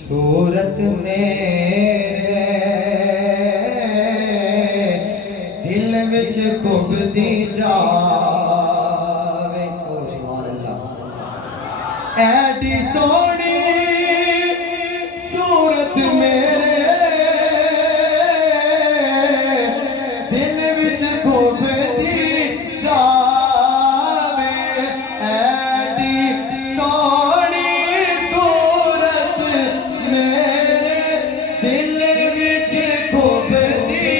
صورت میرے دل وچ کھبدی جاوے سبحان اللہ ایڈی سونی صورت میرے دل وچ کھبدی جاوے ایڈی سونی صورت میرے دل وچ کھبدی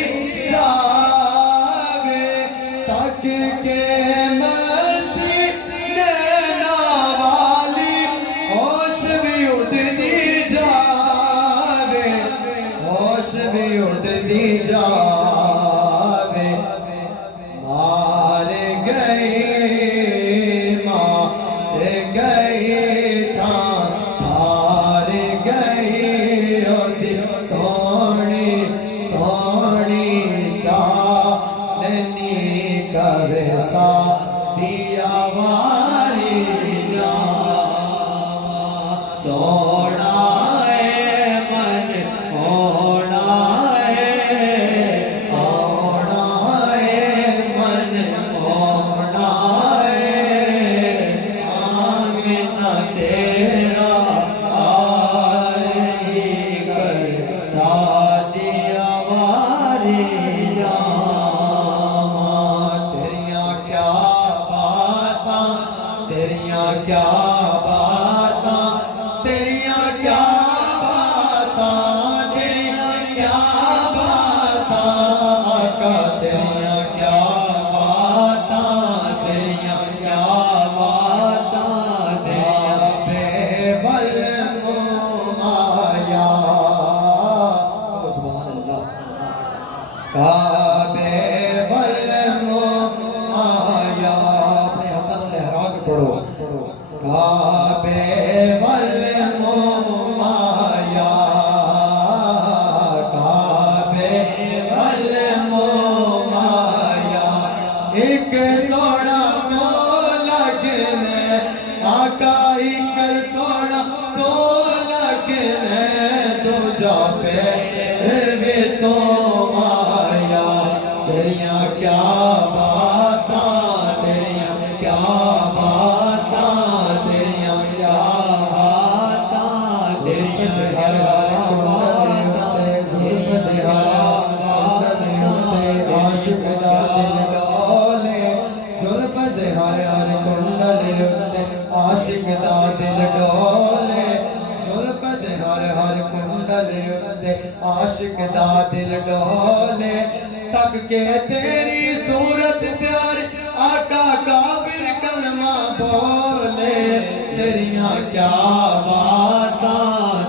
جاوے تک کے مستی نینا والی ہوش بھی اٹھدی جاوے ہوش بھی اٹھدی جاوے مار گئی مار گئی ہار گئی او دل سونی سونی چاندنی کر سا دیا واری سونا ہے من ہونا ہے سونا ہے من ہونا ہے آمینہ تیرا آئی کر سادیا واری تیریاں کیا باتاں تیریاں کیا باتاں تیریاں کیا باتاں تیریاں کیا باتاں آقا تیریاں کیا باتاں تیریاں کیا باتاں بے بل آیا سبحان اللہ کعبے بل آیا اپنے ہاتھ لہرا کے پڑھو کعبے بل آیا کعبے بل آیا ایک سونا تو لگنے آقا ایک سونا تو لگنے دو جا پہ بھی تو آیا تیریاں کیا باتاں تیریاں کیا باتاں تیریاں کیا باتاں تیریاں ہر ہر کنڈے زلفت ہر کنڈے عاشق دا دل ڈولے زلفت ہر ہر کنڈے عاشق دا دل ڈولے زلفت ہر ہر کنڈے عاشق دا دل ڈولے تک کے تیری صورت پیاری آقا کافر کلمہ بولے تیریاں کیا باتاں